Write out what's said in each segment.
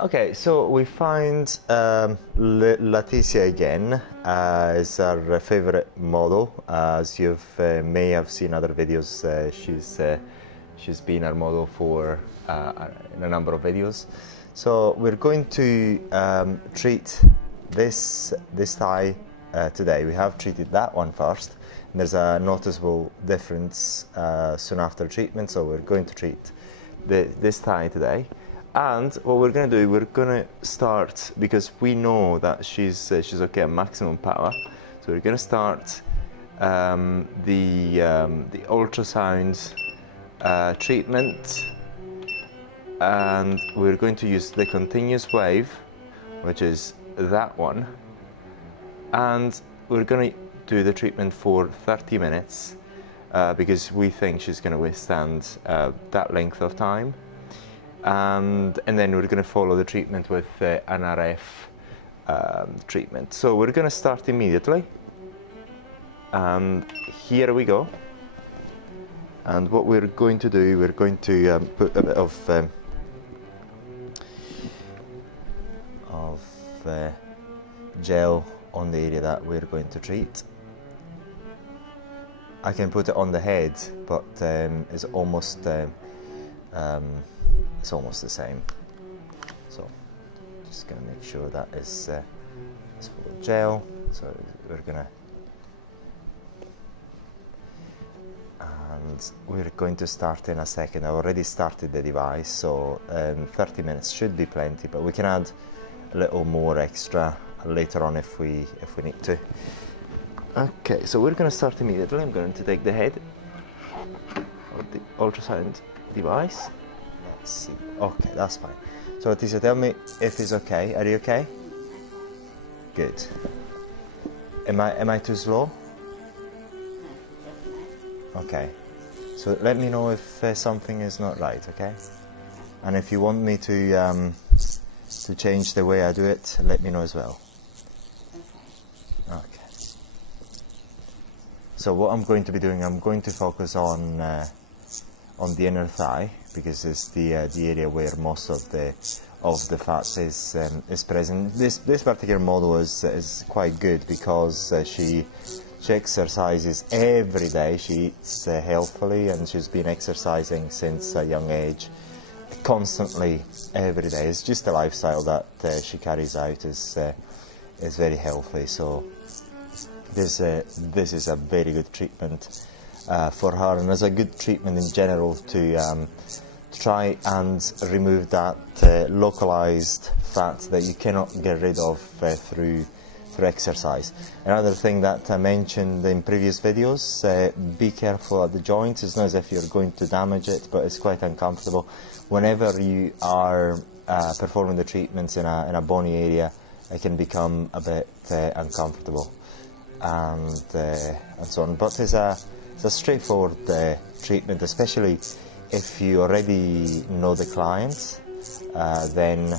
Okay, so we find Leticia again is our favorite model. As you may have seen other videos, she's been our model for in a number of videos. So we're going to treat this thigh today. We have treated that one first, and there's a noticeable difference soon after treatment. So we're going to treat this thigh today. And what we're going to do, we're going to start, because we know that she's okay at maximum power, so we're going to start the ultrasound treatment, and we're going to use the continuous wave, which is that one, and we're going to do the treatment for 30 minutes because we think she's going to withstand that length of time. And then we're going to follow the treatment with an RF treatment. So we're going to start immediately, and here we go. And what we're going to do, we're going to put a bit of gel on the area that we're going to treat. I can put it on the head, but it's almost the same. So just going to make sure that is full of gel. So we're going to start in a second. I already started the device, so 30 minutes should be plenty, but we can add a little more extra later on if we need to. Okay, so we're going to start immediately. I'm going to take the head of the ultrasound device. Let's see. Okay, that's fine. So Leticia, tell me if it's okay. Are you okay? Good. Am I too slow? Okay. So let me know if something is not right, okay? And if you want me to change the way I do it, let me know as well. Okay. So what I'm going to be doing, I'm going to focus on the inner thigh, because it's the area where most of the fat is present. This particular model is quite good because she exercises every day. She eats healthily, and she's been exercising since a young age, constantly every day. It's just a lifestyle that she carries out. is very healthy. So this is a very good treatment for her, and as a good treatment in general to try and remove that localized fat that you cannot get rid of through exercise. Another thing that I mentioned in previous videos, be careful at the joints. It's not as if you're going to damage it, but it's quite uncomfortable. Whenever you are performing the treatments in a bony area, it can become a bit uncomfortable and so on. But it's a straightforward treatment, especially if you already know the client. Then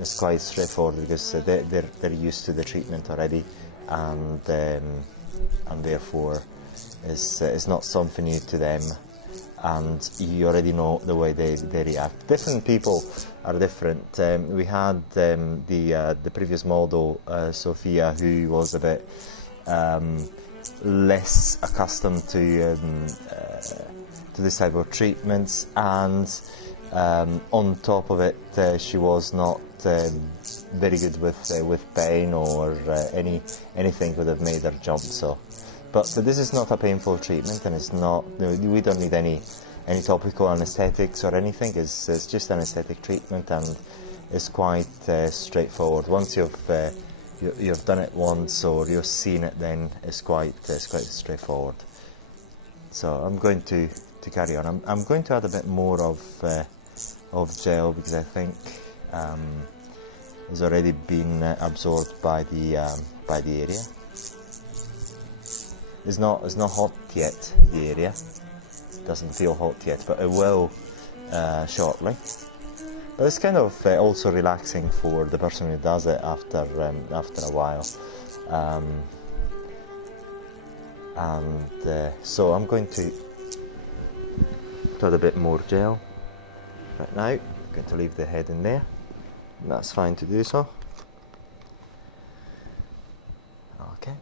it's quite straightforward because they're used to the treatment already, and therefore it's not something new to them, and you already know the way they react. Different people are different. We had the previous model, Sophia, who was a bit less accustomed to this type of treatments, and on top of it, she was not very good with pain or anything would have made her jump. So, but this is not a painful treatment, and it's not. We don't need any topical anesthetics or anything. It's just an anesthetic treatment, and it's quite straightforward. Once you've done it once or you've seen it, then it's quite straightforward. So I'm going to carry on. I'm going to add a bit more of gel, because I think it's already been absorbed by the area. It's not hot yet. The area doesn't feel hot yet, but it will shortly. But it's kind of also relaxing for the person who does it after a while. So I'm going to add a bit more gel right now. I'm going to leave the head in there. that's fine to do so. Okay.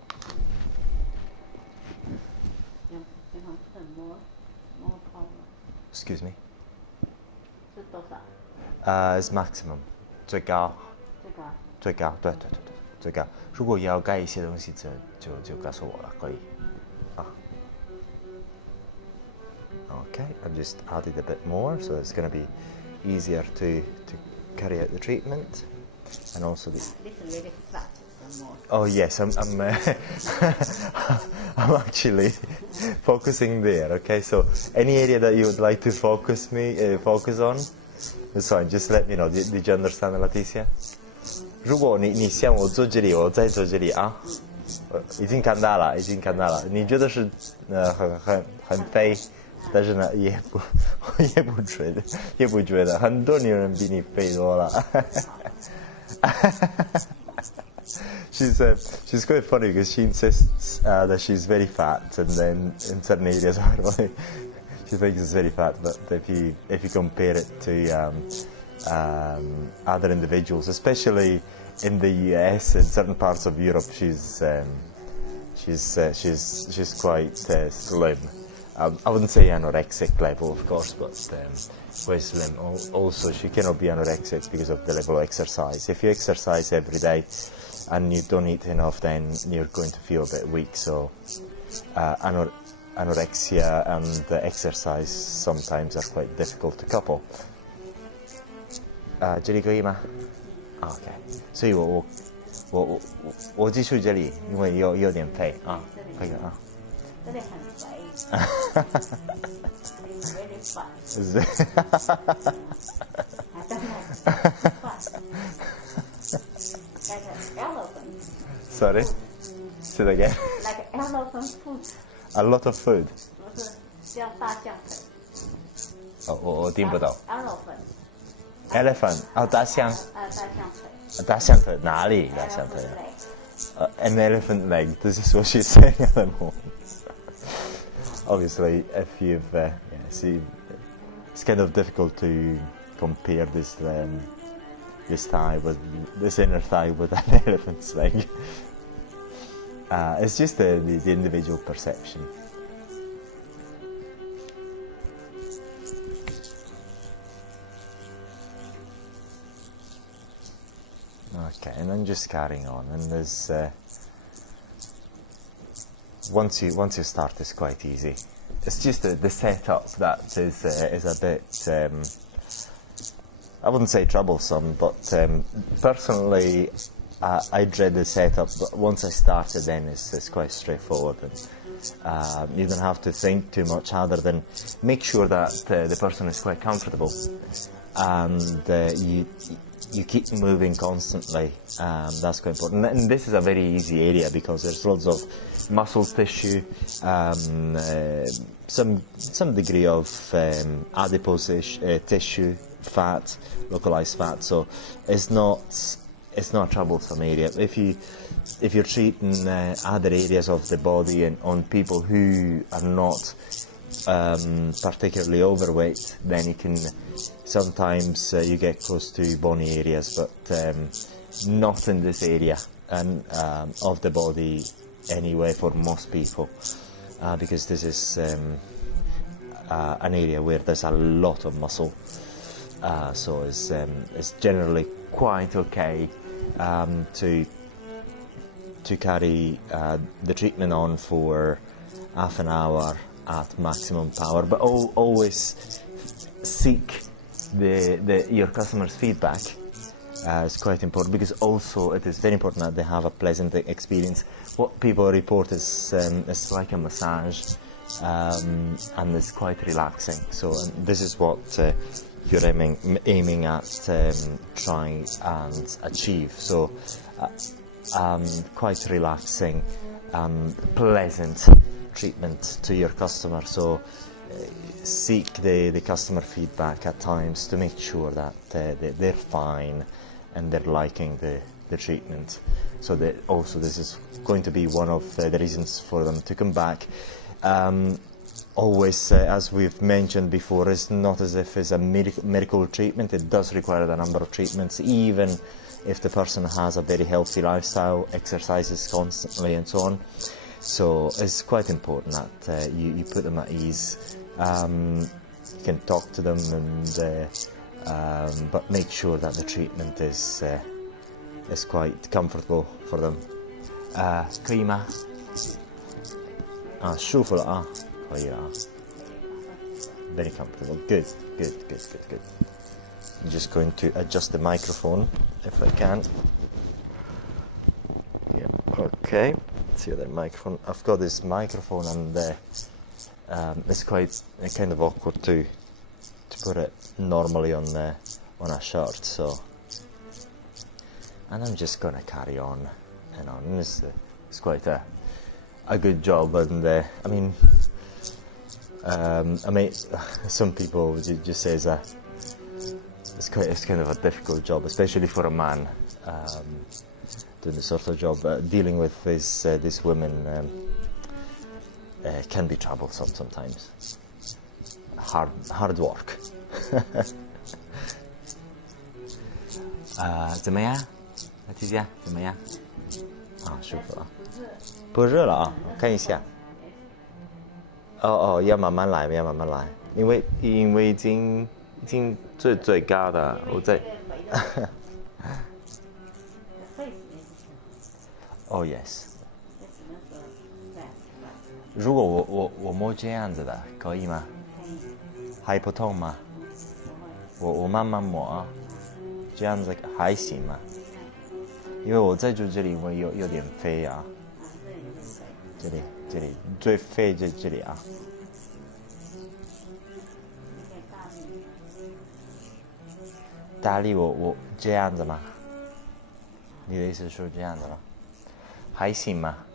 Excuse me. Is maximum 最高。最高，对，最高。如果要改一些东西，就告诉我了，可以。啊。Okay, I've just added a bit more, so it's going to be easier to carry out the treatment, and also the. This is really flat. Oh yes, I'm I'm actually focusing there. Okay, so any area that you would like to focus on, it's fine. Just let me know. Did you understand, Leticia? 如果你像我坐这里，我再坐这里啊，已经看到了。你觉得是很肥，但是呢也不觉得，很多女人比你肥多了。She's quite funny because she insists that she's very fat, and then in certain areas she thinks it's very fat. But if you compare it to other individuals, especially in the US and certain parts of Europe, she's quite slim. I wouldn't say anorexic level, of course, but quite slim. Also, she cannot be anorexic because of the level of exercise. If you exercise every day and you don't eat enough, then you're going to feel a bit weak. So anorexia and exercise sometimes are quite difficult to couple. 这里可以吗 ？OK， 所以我继续这里，因为有点肥啊，可以啊。这里很肥。It's really fun. I don't know. Like an elephant. Sorry? Say that again. Like elephant food. A lot of food. 不是像大象腿。我听不懂。Elephant. Elephant. 大象。大象腿哪里？大象腿。An elephant leg. This is what she's saying at the moment. Obviously, if you've see, it's kind of difficult to compare this inner thigh with an elephant's leg. It's just the individual perception. Okay, and then just carrying on, and there's once you start, it's quite easy. It's just the setup that is a bit I wouldn't say troublesome, but personally I dread the setup. But once I started, then it's quite straightforward, and you don't have to think too much other than make sure that the person is quite comfortable, and you keep moving constantly. That's quite important. And this is a very easy area because there's lots of muscle tissue, some degree of adipose tissue, fat, localized fat. So it's not a troublesome area. If you're treating other areas of the body and on people who are not particularly overweight, then you can sometimes you get close to bony areas, but not in this area and of the body anyway for most people, because this is an area where there's a lot of muscle, so it's generally quite okay to carry the treatment on for half an hour at maximum power, but always seek your customers' feedback. Is quite important, because also it is very important that they have a pleasant experience. What people report is like a massage, and it's quite relaxing. So this is what you're aiming at trying and achieve. So quite relaxing and pleasant treatment to your customer. So seek the customer feedback at times to make sure that they're fine and they're liking the treatment. So that also this is going to be one of the reasons for them to come back. always, as we've mentioned before, it's not as if it's a miracle treatment. It does require a number of treatments, even if the person has a very healthy lifestyle, exercises constantly and so on. So it's quite important that you put them at ease. You can talk to them, but make sure that the treatment is quite comfortable for them. 可以吗？舒服了啊，可以了啊。Very comfortable. Good. I'm just going to adjust the microphone if I can. Yeah. Okay. See the microphone. I've got this microphone, and it's quite kind of awkward to put it normally on a shirt. So, and I'm just gonna carry on and on. It's quite a good job, and I mean, some people just say it's kind of a difficult job, especially for a man doing this sort of job. Dealing with these women can be troublesome sometimes. Hard work. 怎么样？姐姐怎么样？舒服啊。不热了啊，看一下。要慢慢来，因为已经最高的，我在。yes。如果我摸这样子的，可以吗？还不痛吗？我慢慢摸啊，这样子还行吗？因为我在住这里，我有点飞啊。这里最废在这里啊。大力我这样子吗？你的意思是说这样子吗？还行吗？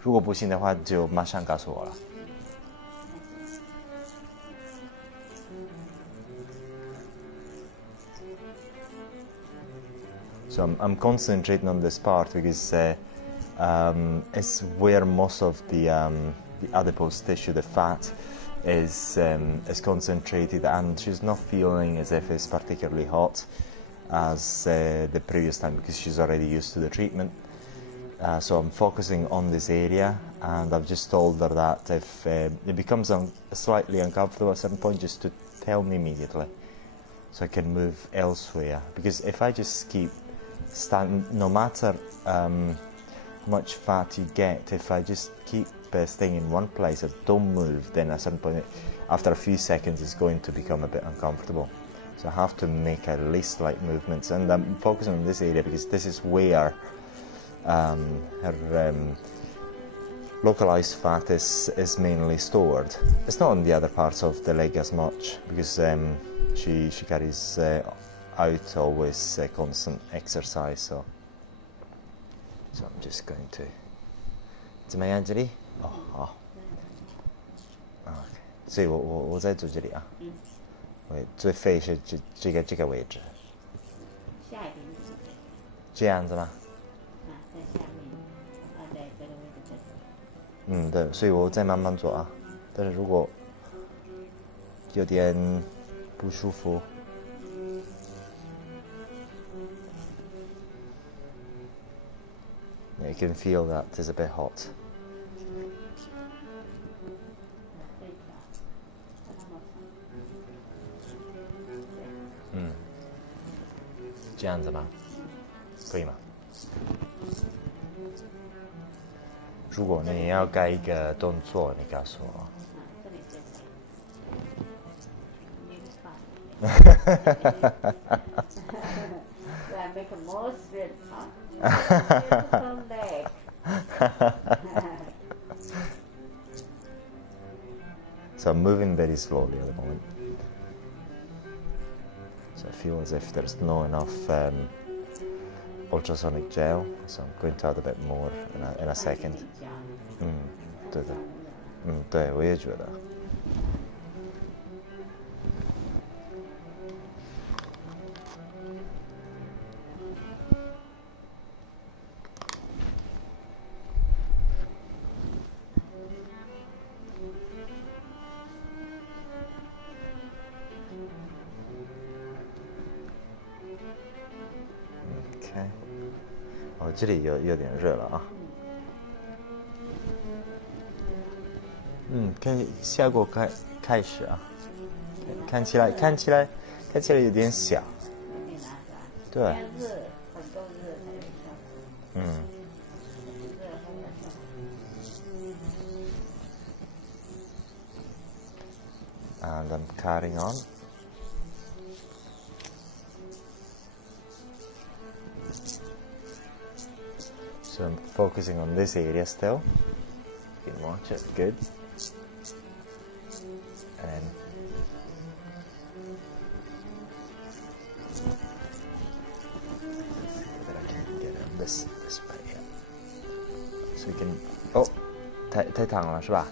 如果不行的话，就马上告诉我了。So I'm concentrating on this part because it's where most of the adipose tissue, the fat, is concentrated, and she's not feeling as if it's particularly hot as the previous time because she's already used to the treatment. So I'm focusing on this area, and I've just told her that if it becomes slightly uncomfortable at a certain point, just to tell me immediately so I can move elsewhere. Because if I just keep no matter how much fat you get, if I just keep staying in one place and don't move, then at a certain point, after a few seconds, it's going to become a bit uncomfortable. So I have to make at least slight movements, and I'm focusing on this area because this is where her localized fat is mainly stored. It's not on the other parts of the leg as much because she carries out always constant exercise. So I'm just going to. 怎么样这里？好。所以我在做这里啊。最废是这个位置。下一点。这样子吗？在下面，在这个位置。对，所以我再慢慢做啊。但是如果有点不舒服。You can feel that it's a bit hot. 这样子吗？可以吗？如果你要改一个动作，你告诉我。make a more straight, huh? Leg. So I'm moving very slowly at the moment. So I feel as if there's not enough ultrasonic gel, so I'm going to add a bit more in a second. 对的，对，我也觉得。这里有点热了啊。效果开始啊，看起来有点小。有点难是吧？对。要热，很够热才有效果。热后有效果。And I'm carrying on. So I'm focusing on this area still. You can watch it, good. And that I can get in this way. Yeah. So we can. Oh, 太烫了是吧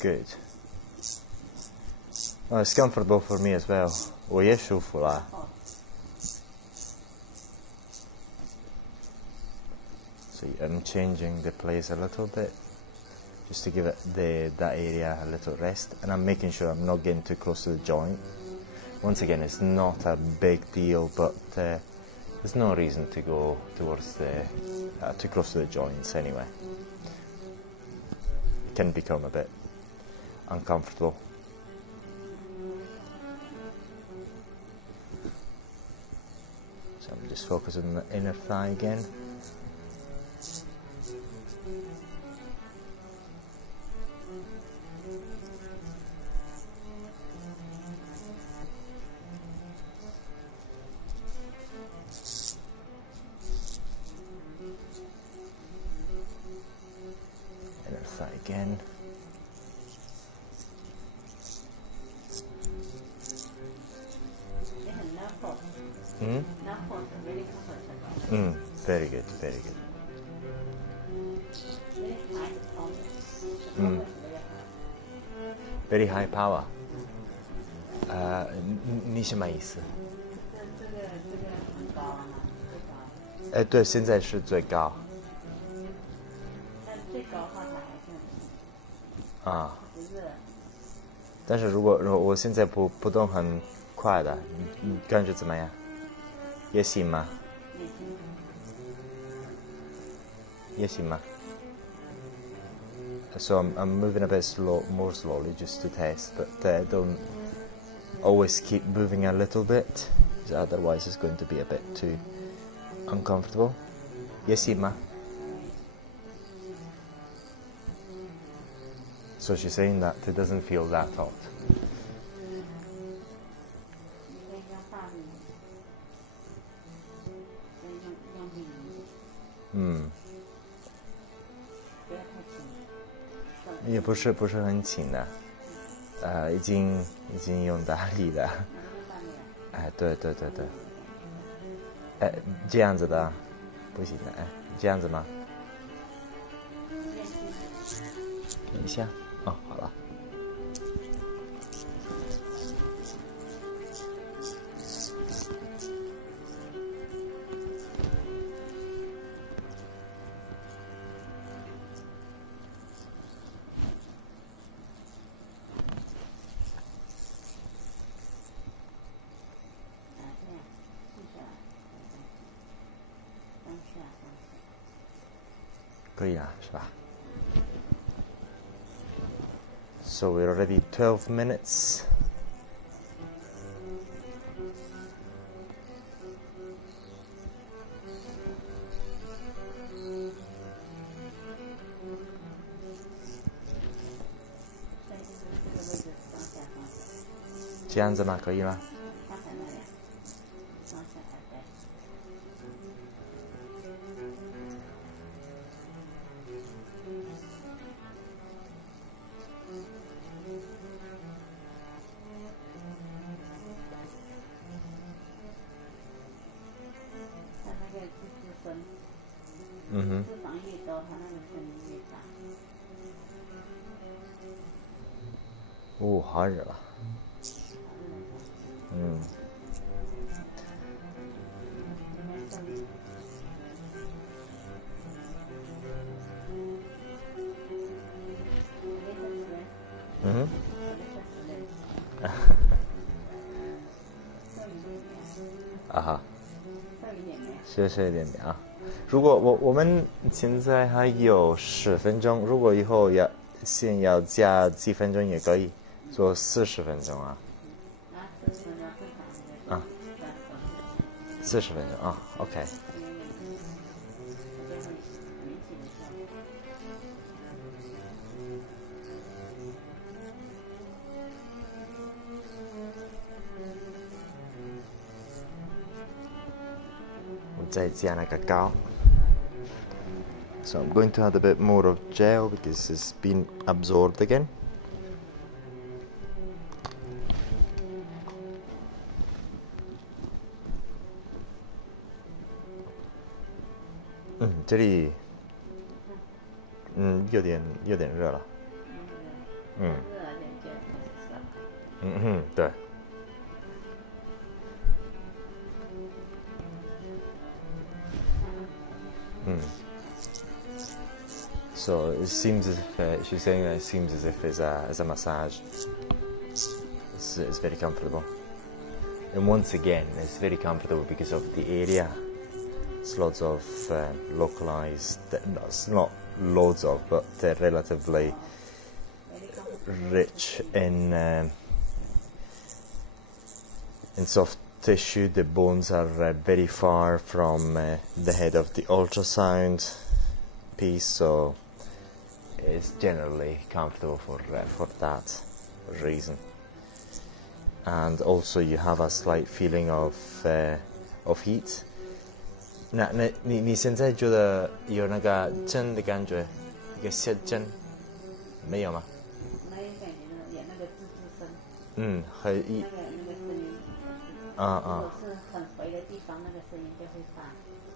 ？Good. Oh, it's comfortable for me as well. 我也舒服了。So I'm changing the place a little bit, just to give it that area a little rest, and I'm making sure I'm not getting too close to the joint. Once again, it's not a big deal, but there's no reason to go towards too close to the joints anyway. It can become a bit uncomfortable. So I'm just focusing on the inner thigh again. Inner thigh again. Very good, very good. Very high power. 你什么意思？这个很高啊，最高。对，现在是最高。但最高的话它还是啊。不热。但是如果我现在不动很快的，你感觉怎么样？也行吗？也行吗？So I'm moving a bit more slowly just to test, but don't always keep moving a little bit, because otherwise it's going to be a bit too uncomfortable. Yes, Ima. So she's saying that it doesn't feel that hot. Hmm. 也不是很轻的，已经用大力了。对，这样子的不行的，这样子吗？等一下，好了。可以了，是吧？ So we're already 12 minutes. (这样子吗？可以吗？脂肪越多，它那个声音越大。哦，好热了。啊哈，稍一点没有。是一点点啊。如果我们现在还有10分钟，如果以后先要加几分钟也可以，做40分钟啊。啊，40分钟正常的。啊40分钟啊 ，OK。我再加那个膏。So I'm going to add a bit more of gel because it's been absorbed again. Mm, 这里有点热了。热了点就开始烧。对。So it seems as if she's saying that it seems as if it's a massage. It's very comfortable, and once again, it's very comfortable because of the area. It's lots of localized, not loads of, but relatively rich in soft tissue. The bones are very far from the head of the ultrasound piece, so it's generally comfortable for that reason. And also you have a slight feeling of heat. 你现在觉得有那个针的感觉，一个血针，没有吗？没感觉有那个吱吱声。那个声音。如果是很肥的地方，那个声音就会大。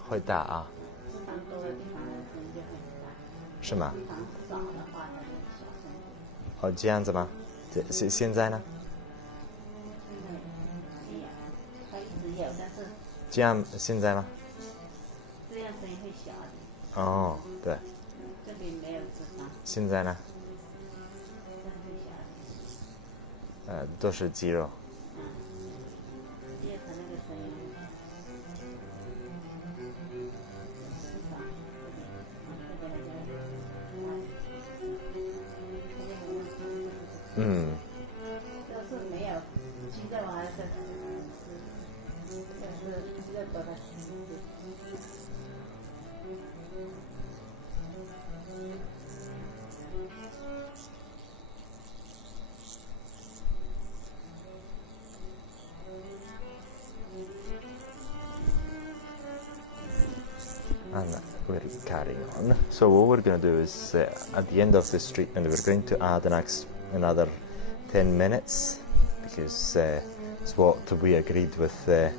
会大啊。脂肪多的地方，那个声音就会很大。是吗？脂肪少的话，它就小声一点。哦，这样子吗？现在呢？现在没有，它一直有，但是。这样现在吗？这样声音会小一点。哦，对。这里没有脂肪。现在呢？这样会小一点。都是肌肉。叶子那个声音。就是没有肌肉还是就是肌肉多的。And we're carrying on. So what we're going to do is at the end of this treatment we're going to add another 10 minutes because it's what we agreed with the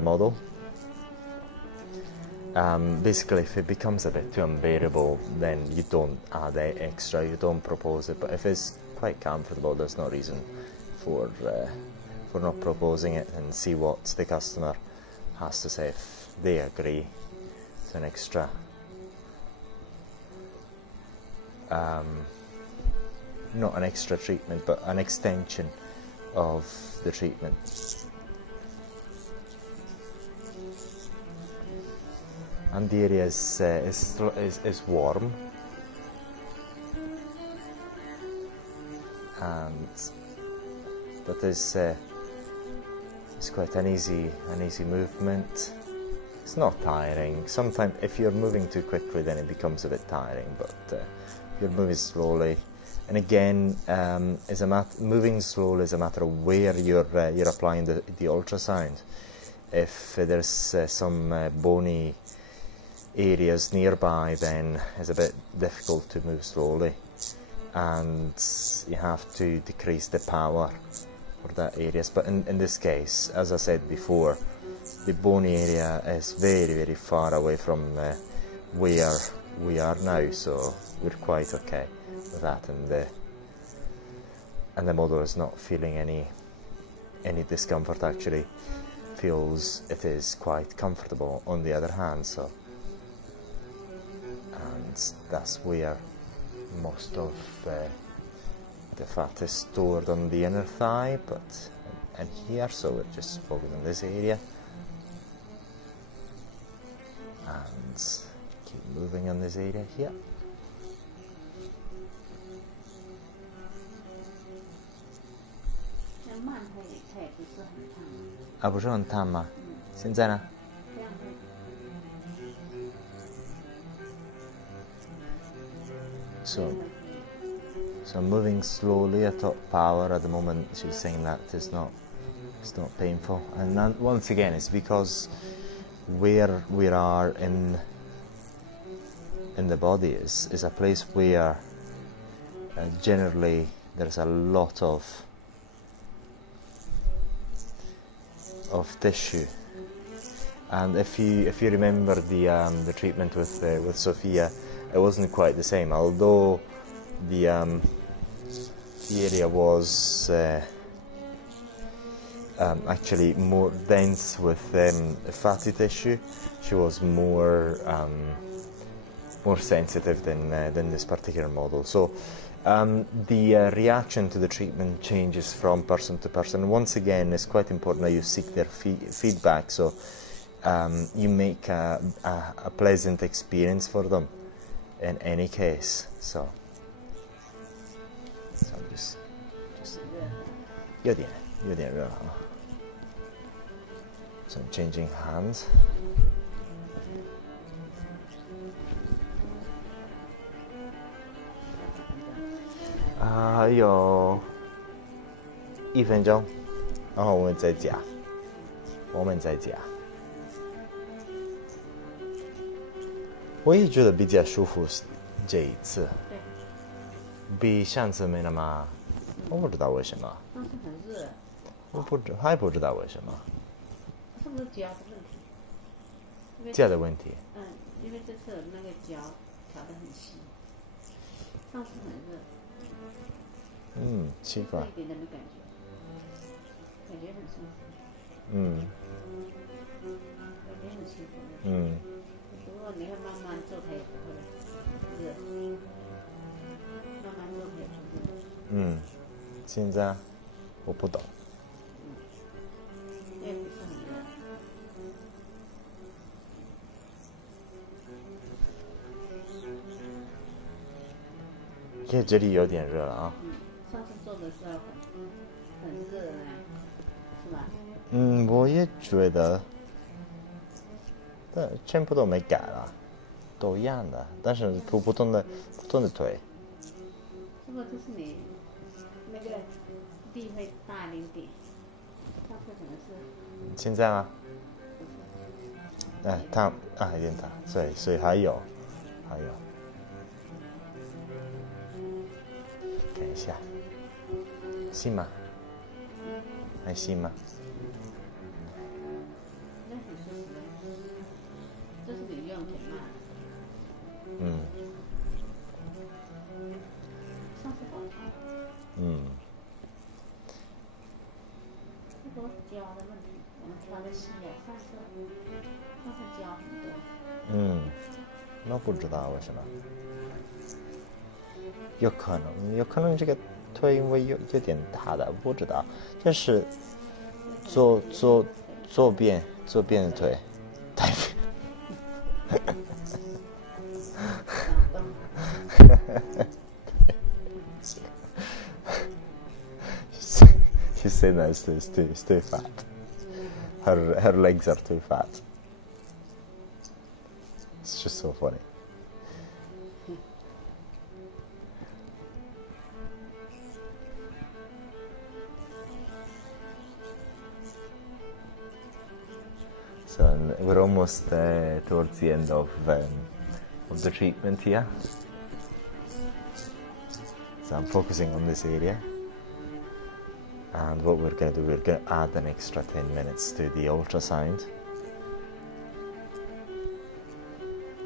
model. Basically if it becomes a bit too unbearable then you don't add extra, you don't propose it, but if it's quite comfortable there's no reason for not proposing it, and see what the customer has to say. If they agree an extra not an extra treatment but an extension of the treatment. And the area is warm, but it's quite an easy movement. It's not tiring. Sometimes if you're moving too quickly then it becomes a bit tiring, but you're moving slowly. And again, moving slowly is a matter of where you're applying the ultrasound. If there's some bony areas nearby then it's a bit difficult to move slowly, and you have to decrease the power for that areas. But in this case, as I said before, the bony area is very, very far away from where we are now, so we're quite okay with that, and the model is not feeling any discomfort. Actually feels it is quite comfortable on the other hand. So, and that's where most of the fat is stored on the inner thigh, and here, so we're just focusing on this area. And keep moving on this area here. 慢它也不是很烫啊，不是很烫吗？现在呢？这样会 So I'm moving slowly at top power at the moment. She's saying that it's not painful. And then once again, it's because where we are in the body is a place where generally there's a lot of tissue. And if you remember the treatment with Sophia, it wasn't quite the same. Although the area was actually more dense with fatty tissue, she was more sensitive than this particular model. So the reaction to the treatment changes from person to person. Once again, it's quite important that you seek their feedback, so you make a pleasant experience for them in any case. So I'm just 有点热啊。So I'm changing hands. 还有1分钟，然后我们再夹。我也觉得比较舒服这一次，比上次没那么，我不知道为什么。上次很热。还不知道为什么。是不是胶的问题？胶的问题。因为这次那个胶调得很细，上次很热。奇怪。一点点的感觉很舒服。感觉很舒服。不过你要慢慢做，它也不会热。慢慢做它也不热。现在我不懂。也不是很热。这里有点热了啊。上次做的时候很热呢，是吧？我也觉得，但全部都没改了，都一样的，但是不同的腿。是不是就是你那个地会大一点？上次可能是。现在吗？烫有点烫，所以还有。看一下，行吗？还行吗？那很舒服。这是你用挺慢。上次好烫。这都是胶的问题，我们调的细呀，上次胶很多。那不知道为什么。有可能这个腿因为有点大的，不知道。这是左边的腿太She said that it's too fat. Her legs are too fat. It's just so funny. So we're almost towards the end of the treatment here. So I'm focusing on this area. And what we're going to do, we're going to add an extra 10 minutes to the ultrasound.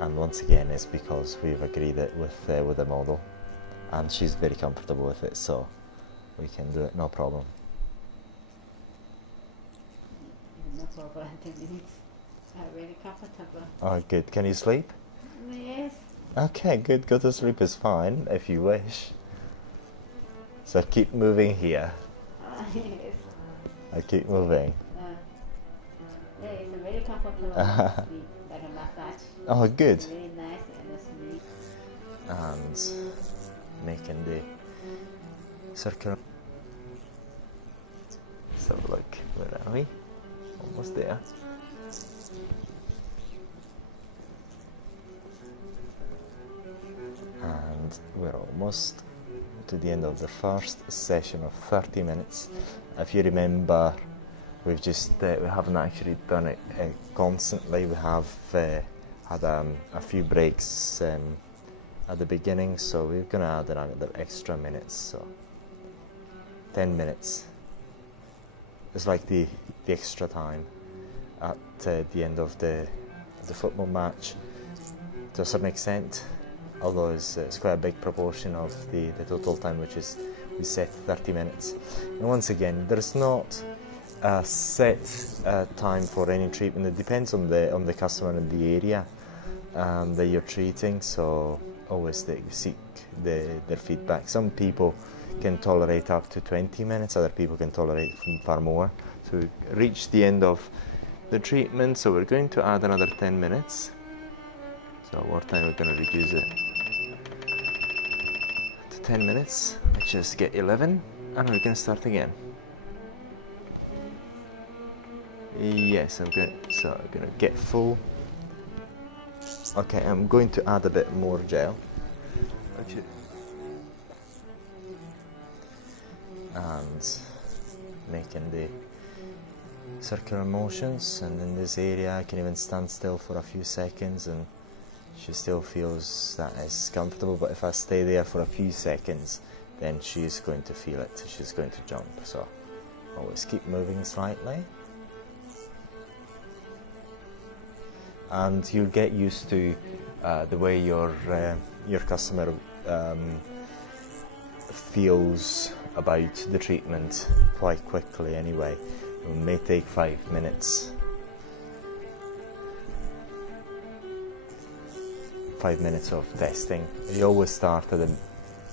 And once again, it's because we've agreed it with the model. And she's very comfortable with it, so we can do it, no problem. No problem, 10 minutes. I'm very comfortable. Oh, good. Can you sleep? Yes. Okay, good. Go to sleep is fine, if you wish. So keep moving here. Yes. I keep moving. Yeah, it's very comfortable and sleep, like a massage. Oh, good. Really nice and sleep. And making the circular. Let's have a look. Where are we? Almost there. And we're almost to the end of the first session of 30 minutes. If you remember, we haven't actually done it constantly. We have had a few breaks at the beginning, so we're going to add another extra minutes, so 10 minutes. It's like the extra time at the end of the football match, to a certain extent, although it's quite a big proportion of the total time, which is we set 30 minutes. And once again, there's not a set time for any treatment. It depends on the customer and the area that you're treating, so always seek their feedback. Some people can tolerate up to 20 minutes, other people can tolerate far more. So we reached the end of the treatment, so we're going to add another 10 minutes. So one more time we're going to reduce it to 10 minutes. Let's just get 11 and we're going to start again. Yes, I'm going to get full. Okay, I'm going to add a bit more gel. Okay. And making the circular motions, and in this area I can even stand still for a few seconds and she still feels that it's comfortable, but if I stay there for a few seconds then she's going to feel it, she's going to jump, so always keep moving slightly. And you'll get used to the way your customer feels about the treatment quite quickly anyway. It may take 5 minutes. 5 minutes of testing. You always start at the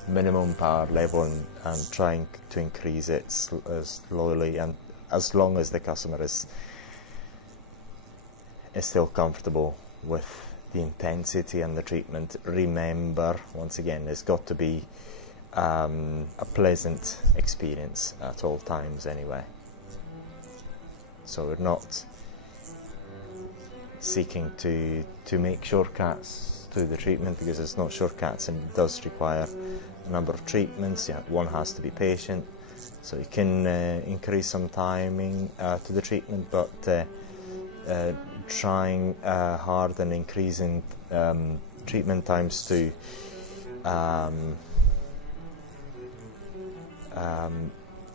minimum power level and trying to increase it slowly, and as long as the customer is still comfortable with the intensity and the treatment. Remember, once again, it's got to be a pleasant experience at all times anyway. So we're not seeking to make shortcuts to the treatment, because it's not shortcuts and it does require a number of treatments. Yeah, one has to be patient, so you can increase some timing to the treatment, but trying hard and increasing treatment times to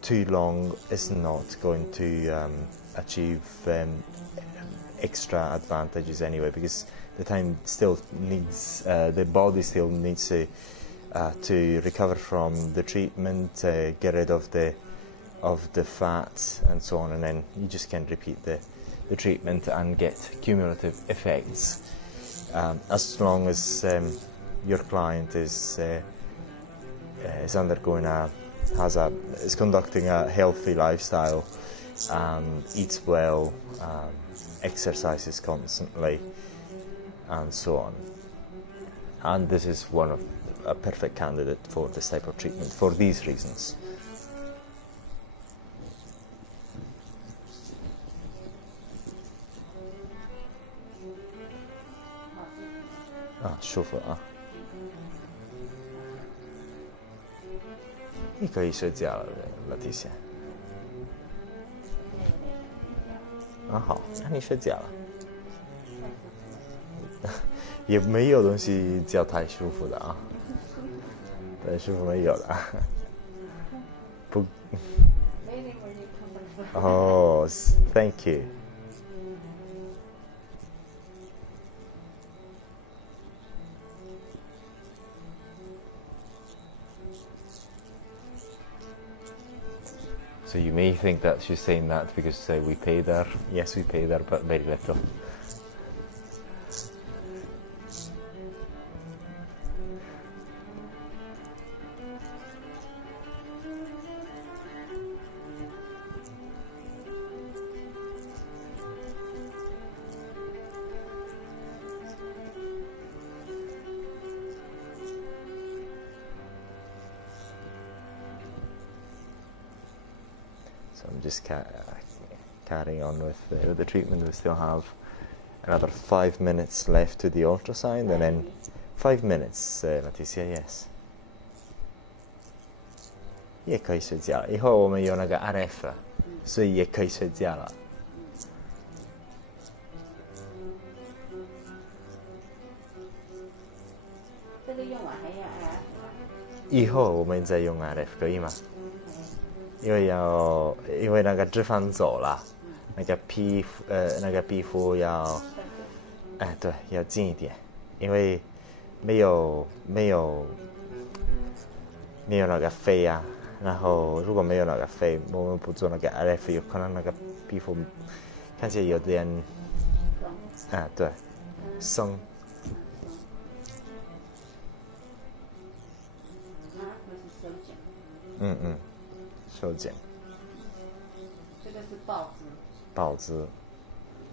too long is not going to achieve extra advantages anyway, because the time still needs, the body still needs to recover from the treatment, get rid of the fat and so on, and then you just can't repeat the treatment and get cumulative effects. As long as your client is undergoing is conducting a healthy lifestyle, eats well, exercises constantly, and so on. And this is a perfect candidate for this type of treatment for these reasons. 舒服啊，你可以睡觉了，乐蒂姐。好，那你睡觉了。也没有东西叫太舒服的啊，太舒服没有的。不。Oh, thank you. So you may think that she's saying that because we paid her. Yes, we paid her, but very little. just carrying on with the treatment. We still have another 5 minutes left to the ultrasound, and then 5 minutes, Leticia, yes. 也可以睡觉，以后我们有那个 RF，所以也可以睡觉了。这个用完还要 RF 吗？以后我们再用 RF 可以吗？因为那个脂肪走了，那个皮肤要，对，要近一点，因为没有那个肺啊。然后如果没有那个肺，我们不做那个 RF， 有可能那个皮肤看起来有点，对，松。收紧。这个是报纸。报纸。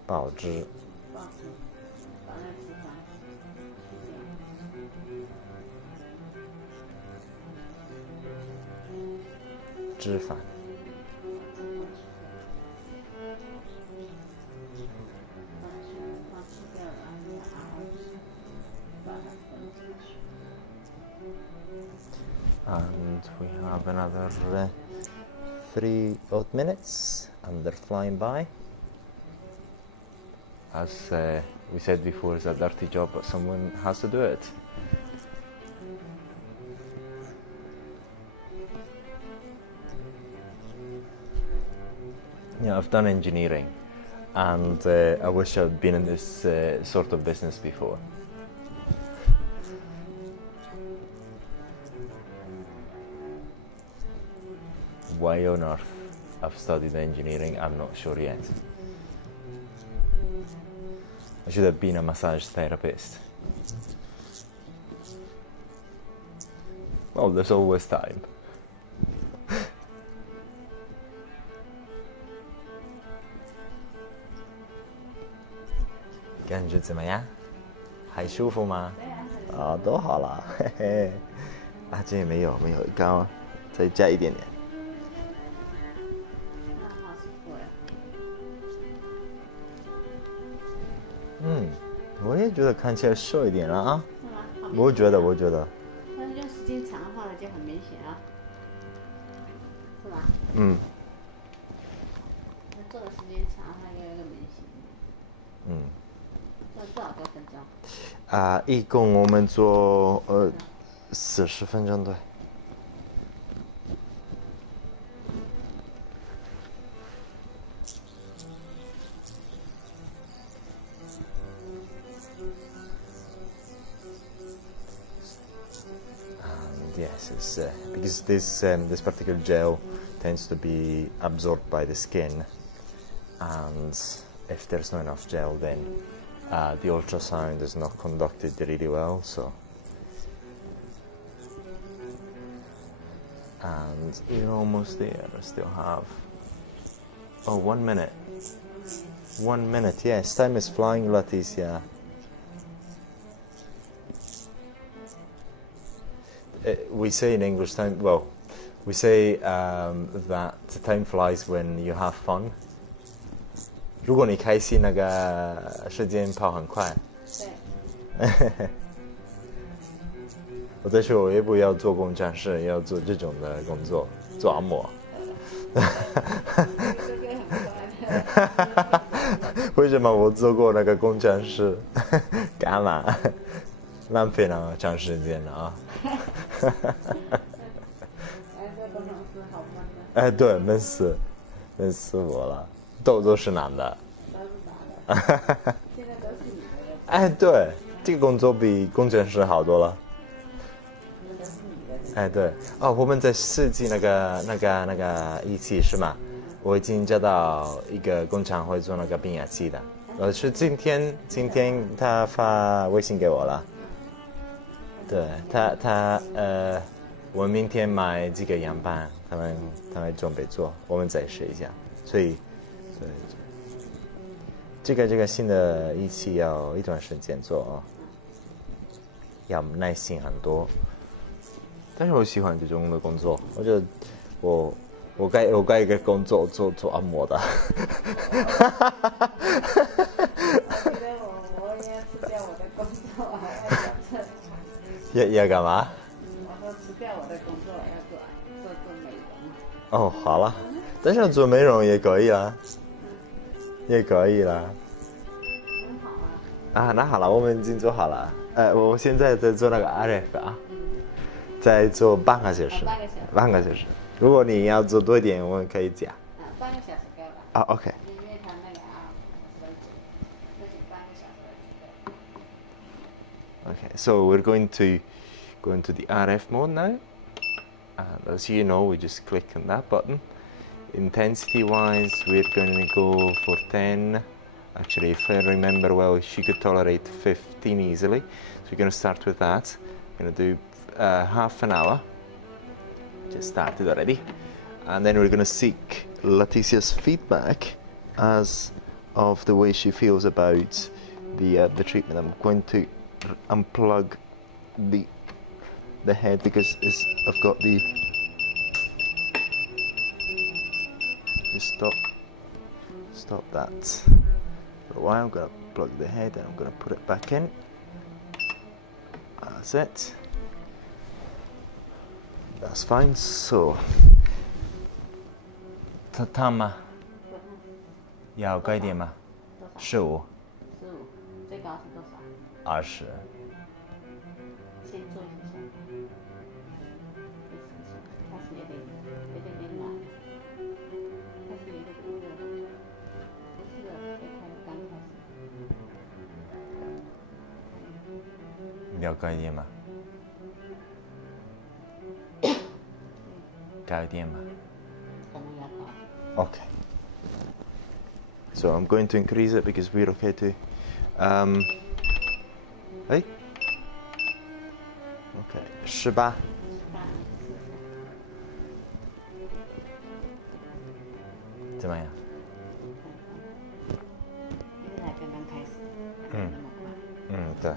报纸，把那脂肪去掉。脂肪。And we have another 3 odd minutes, and they're flying by. As we said before, it's a dirty job, but someone has to do it. Yeah, I've done engineering, and I wish I'd been in this sort of business before. Why on earth I've studied engineering, I'm not sure yet. I should have been a massage therapist. Well, there's always time. 感觉怎么样？还舒服吗？都好了，嘿嘿。这也没有，刚再加一点点。我也觉得看起来瘦一点了啊。是吗？我觉得。但是用时间长的话呢，就很明显啊，是吧？做的时间长的话，越明显。做多少个分钟？一共我们做40分钟，对。Yes, it's because this particular gel tends to be absorbed by the skin, and if there's not enough gel, then the ultrasound is not conducted really well. So, and we're almost there. I still have 1 minute. 1 minute. Yes, time is flying, Leticia. We say in English time, we say that time flies when you have fun. 如果你开心，那个时间跑很快。对。我在说，我也不要做工程师，要做这种的工作，做按摩。为什么我做过那个工程师？干嘛？浪费了长时间了啊！对，闷死我了，都是男的。现在都是女的。对，这个工作比工程师好多了。对，我们在设计那个仪器是吗？我已经找到一个工厂会做那个变压器的，是今天他发微信给我了。对他我们明天买几个样板，他们准备做，我们再试一下。所以这个新的仪器要一段时间做要耐心很多。但是我喜欢这种的工作，我觉得我我该一个工作做按摩的。我也辞掉我的工作，要干嘛？我说辞掉我的工作，要做美容。哦，好了，但是做美容也可以啦，也可以啦。很好啊，那好了，我们已经做好了。我现在在做那个 RF 啊，再做半个小时。半个小时。如果你要做多一点，我们可以加。半个小时够了。啊 ，OK。因为他那个半个小时。Okay, so we're going to go into the RF mode now. And as you know, we just click on that button. Intensity wise, we're going to go for 10. Actually, if I remember well, she could tolerate 15 easily. So we're going to start with that. We're going to do half an hour. Just started already. And then we're going to seek Leticia's feedback as of the way she feels about the treatment. I'm going to unplug the head because I've got the just stop that for a while. I'm going to plug the head and I'm going to put it back in. That's it. That's fine. So 烫吗？要高一点吗？15。最高是多少？20。先做一下，开始有点暖，开始有点热，不是热，刚开始。要高一点吗？高一点吗？可能要高。Okay. So I'm going to increase it because we're okay to. Hey. Okay. 18。怎么样？因为才刚刚开始，那么快。对。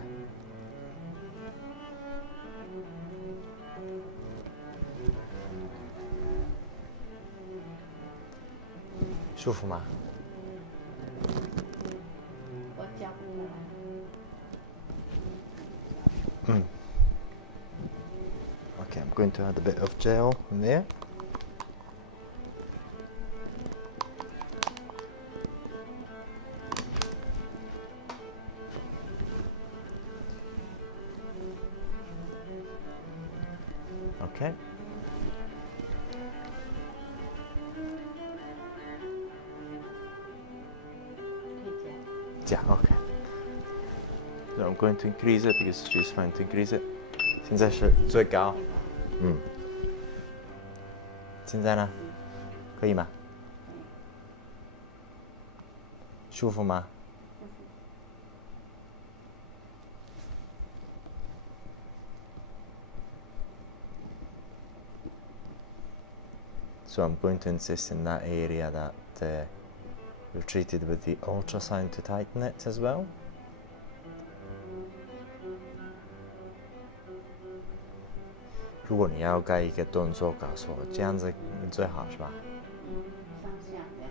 舒服吗？我教不过来。Okay, I'm going to add a bit of gel in there. Okay. Yeah, okay. So I'm going to increase it because she's fine to increase it. 现在是最高。现在呢？可以吗？舒服吗？So I'm going to insist in that area that we're treated with the ultrasound to tighten it as well. 如果你要盖一个动作告诉我，这样子最好是吧？上下这样，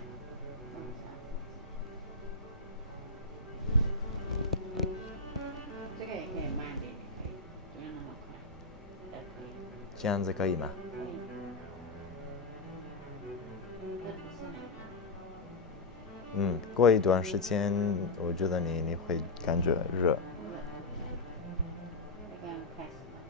这个也可以慢一点，也可以，不用那么快，也可以。这样子可以吗？可以。这不是很过一段时间，我觉得你会感觉热。刚刚开始的。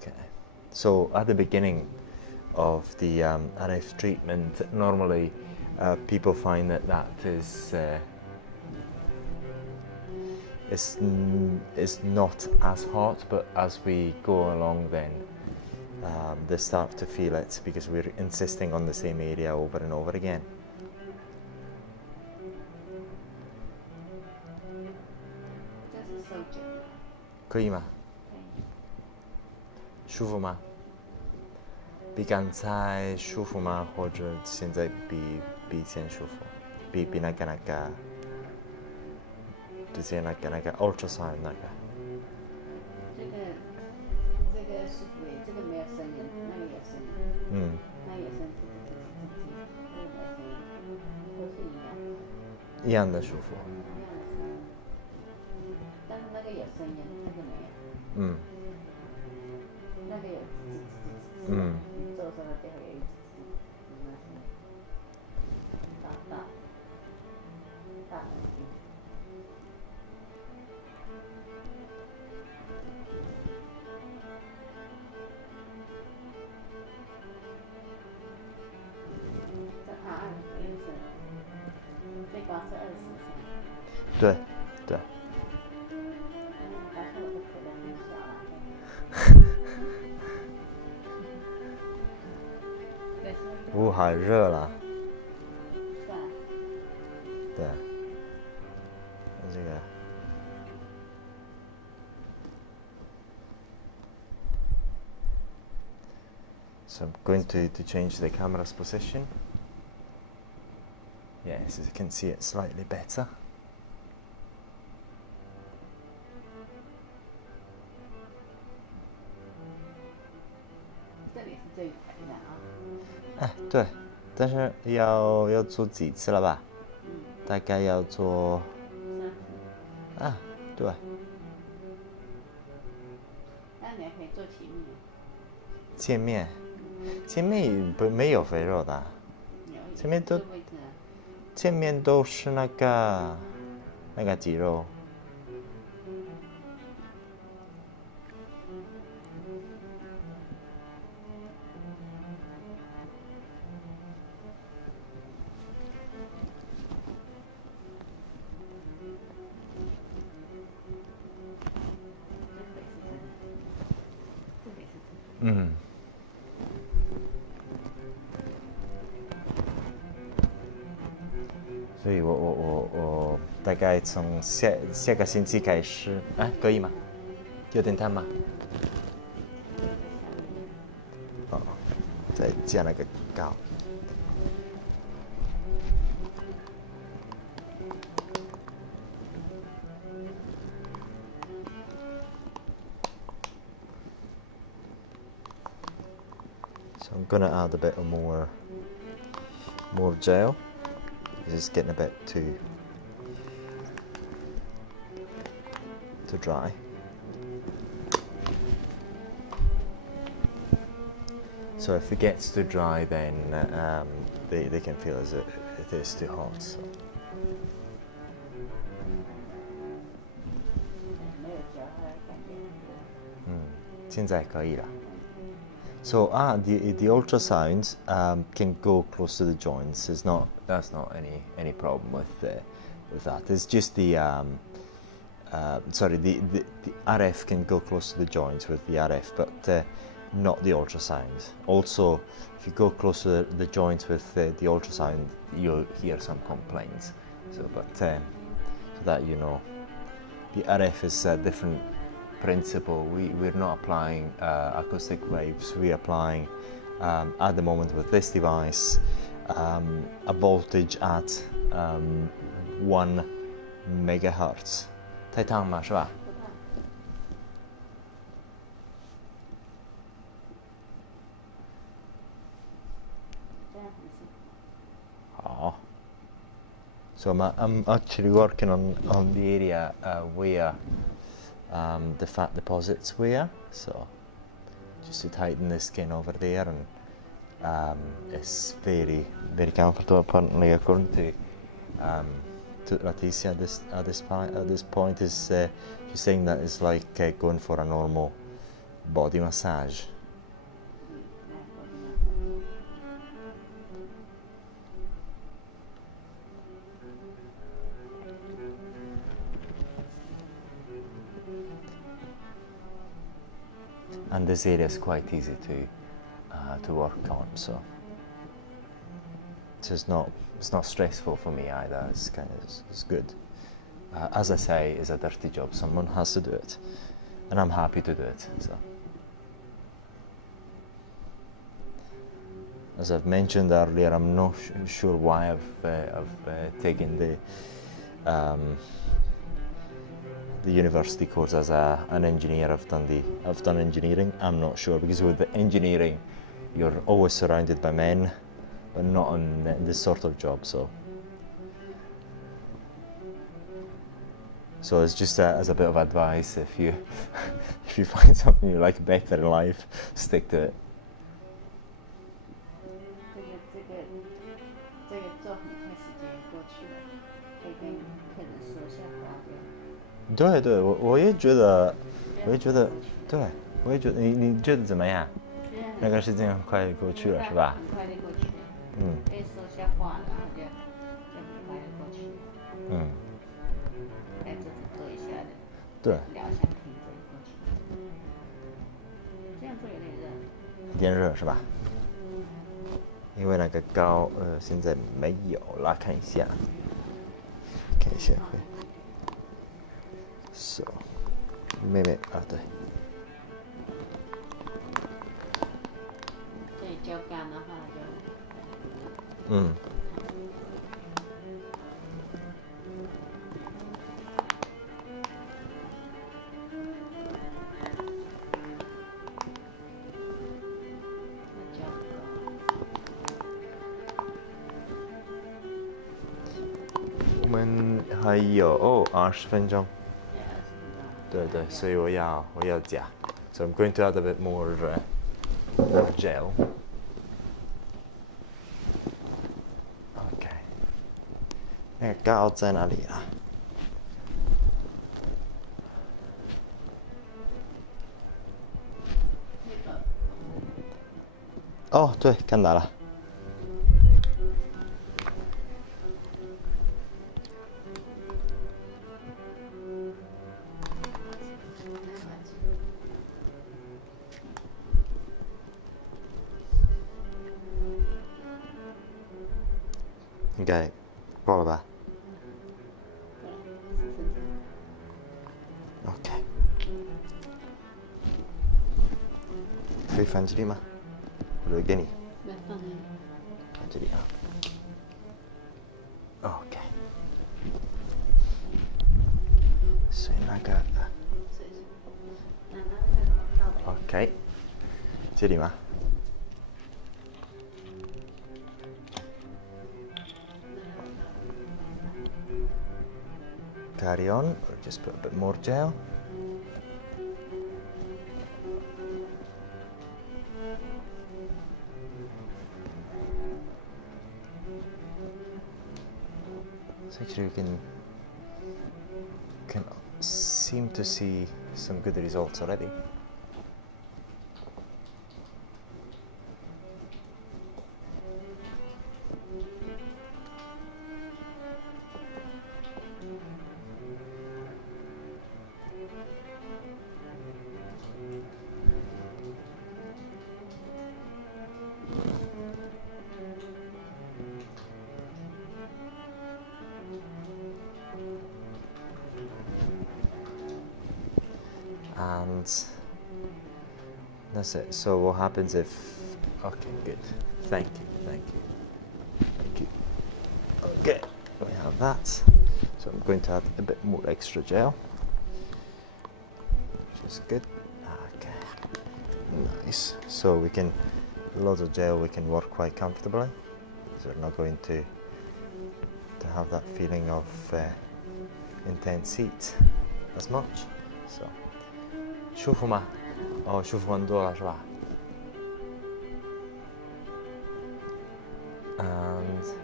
Okay. So at the beginning of the RF treatment, normally people find that is not as hot, but as we go along, then they start to feel it because we're insisting on the same area over and over again. 这是手卷的。可以吗？舒服吗？比刚才舒服吗？或者现在比以前舒服？比那个直接那个 ultrasound 那个。这个是不这个没有声音，那个有声音。那有声音，这个没声音，都是一样。一样的舒服。一样的声音，但是那个有声音，这个没有。那个有你做的时候就会有大声音。最高是20对，对。但是我的腿都很小了。好热了。是啊。对。这个。So I'm going to change the camera's position. Yes, as you can see, it's slightly better. 这里是最远的啊。对，但是要做几次了吧？大概要做3次。对。那你还可以做前面没有肥肉的。前面都是那个肌肉。所以我大概从下个星期开始，可以吗？有点烫吗？再加那个膏。So I'm gonna add a bit more gel. It's just getting a bit too dry. So if it gets too dry, then they can feel as it is too hot. So. 现在可以了。So the ultrasound can go close to the joints. That's not any problem with that. It's just the the RF can go close to the joints with the RF, but not the ultrasound. Also, if you go close to the joints with the ultrasound, you'll hear some complaints. So that you know, the RF is a different principle. We're not applying acoustic waves. We're applying at the moment with this device a voltage at 1 megahertz. 太烫吗？是吧？好。So I'm actually working on the area where the fat deposits were. So just to tighten the skin over there, and it's very comfortable. Apparently, according to Leticia at this point, is she's saying that it's like going for a normal body massage. And this area is quite easy to work on, so it's not stressful for me either. It's good. As I say, it's a dirty job. Someone has to do it, and I'm happy to do it. So, as I've mentioned earlier, I'm not sure why I've taken the university course as an engineer. I've done engineering. I'm not sure, because with the engineering you're always surrounded by men, but not on this sort of job. So it's just as a bit of advice, if you if you find something you like better in life, stick to it. 这个做很快时间过去了，可以跟客人说下话对对，我也觉得，对，我也觉得，你觉得怎么样？那个时间很快过去了，是吧？很快的过去了。可以说下话，然后就很快的过去了。来就是做一下的，对，聊一下天就过去了。这样做有点热。有点热是吧？因为那个膏现在没有了，看一下会。So， 妹妹啊，对。这里浇干的话就。我们还有20分钟。对对，所以我要加。So I'm going to add a bit more gel. Okay. 那个膏在哪里啊？哦，对，看到了。应该够了吧 ？OK。可以放这里吗？或者给你？放这里啊。OK。所以那个。OK。这里吗？Carry on, or just put a bit more gel. So actually we can seem to see some good results already. And that's it. So what happens if... Okay, good. Thank you. Okay, we have that. So I'm going to add a bit more extra gel, which is good. Okay, nice. So loads of gel, we can work quite comfortably. So we're not going to have that feeling of intense heat as much. So. 舒服吗？哦，舒服很多了，是吧？ And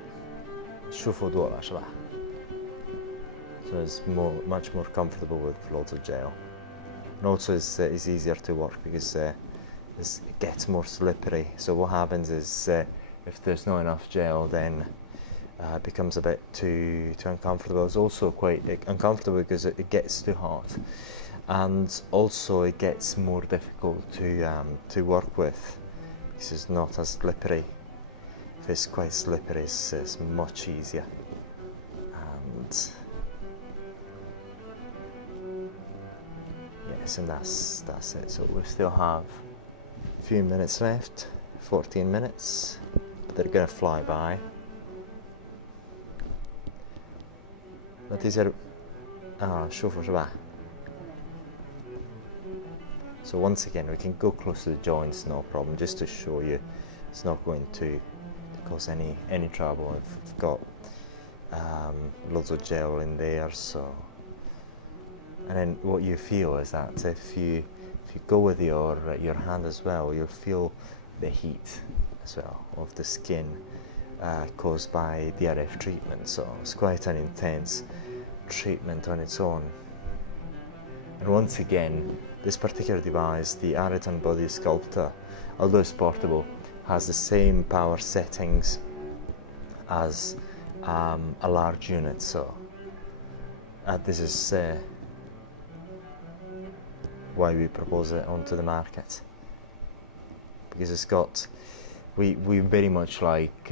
舒服多了，是吧？ So it's much more comfortable with loads of gel, and also it's easier to work because it gets more slippery. So what happens is if there's not enough gel, then it becomes a bit too uncomfortable. It's also quite uncomfortable because it gets too hot. And also it gets more difficult to work with because it's not as slippery. If it's quite slippery, it's much easier. And yes, and that's it. So we still have a few minutes left, 14 minutes, but they're gonna fly by. But these are 舒服是吧？ So once again, we can go close to the joints, no problem, just to show you it's not going to cause any trouble. I've got loads of gel in there, so. And then what you feel is that if you go with your hand as well, you'll feel the heat as well of the skin caused by the RF treatment. So it's quite an intense treatment on its own. And once again, this particular device, the Areton Body Sculptor, although it's portable, has the same power settings as a large unit. So this is why we propose it onto the market, because it's got, we very much like